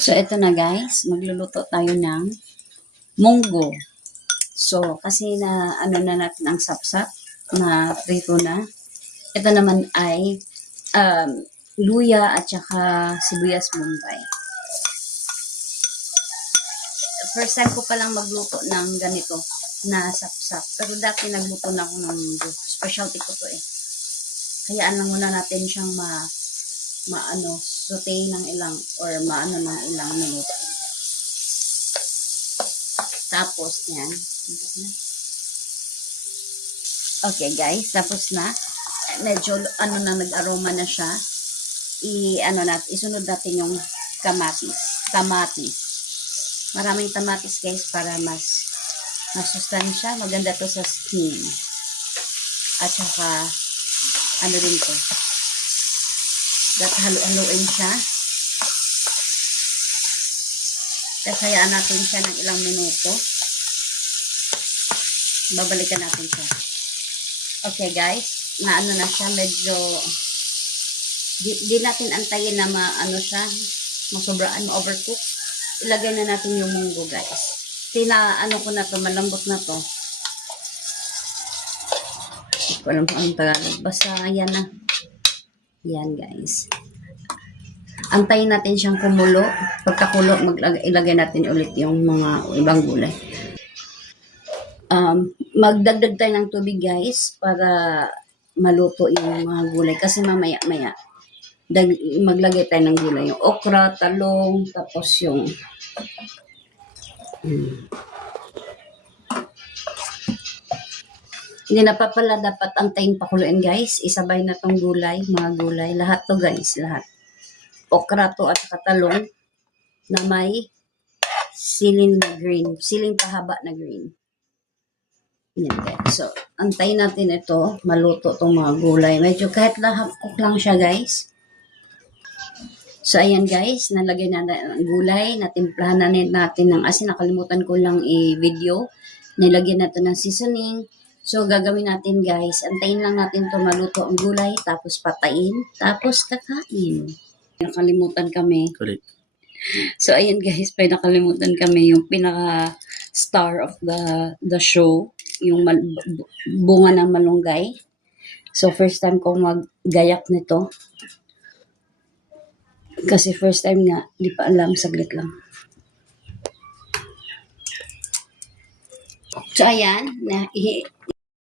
So, ito na guys, magluluto tayo ng munggo. So, kasi na ano na natin ang sapsap na prito na. Ito naman ay luya at saka sibuyas bombay. First time ko palang magluto ng ganito na sapsap. Pero dati nagluto na ako ng munggo. Specialty ko to eh. Hayaan lang muna natin siyang maano, saute ng ilang or maano ng ilang minuto. Tapos yan. Okay guys, tapos na. Medyo ano na nag-aroma na siya. Isunod natin yung kamatis. Maraming tamatis guys para mas masustansya. Maganda to sa skin. At saka ano rin to. Halo-haloin siya. Kasayaan natin siya ng ilang minuto. Babalikan natin siya. Okay guys, na ano na siya, medyo di natin antayin na siya, masobraan, ma-overcook. Ilagay na natin yung munggo guys. Ano ko na to, malambot na to. Hindi ko alam kung anong Tagalog. Basta yan na. Yan guys. Antayin natin siyang kumulo. Pagkakulo, ilagay natin ulit yung mga ibang gulay. Magdagdag tayo ng tubig guys para maluto yung mga gulay. Kasi mamaya-maya maglagay tayo ng gulay. Yung okra, talong, tapos yung hindi na pa pala dapat antayin pakuluin guys. Isabay na tong gulay, mga gulay. Lahat to guys, lahat. Okra to at talong na may siling na green. Siling pahaba na green. Yan guys. So, antayin natin ito. Maluto tong mga gulay. Medyo kahit lahap cook lang siya guys. So, ayan guys. Nalagay na ang gulay. Natimplahan na natin ng asin. Nakalimutan ko lang i-video. Nilagyan natin ng seasoning. So, gagawin natin guys, antayin lang natin to maluto ang gulay, tapos patayin, tapos kakain. Nakalimutan kami. Correct. So, ayan guys, nakalimutan kami yung pinaka-star of the show, yung bunga ng malunggay. So, first time kong maggayak nito. Kasi first time nga, di pa alam, saglit lang. So, ayan,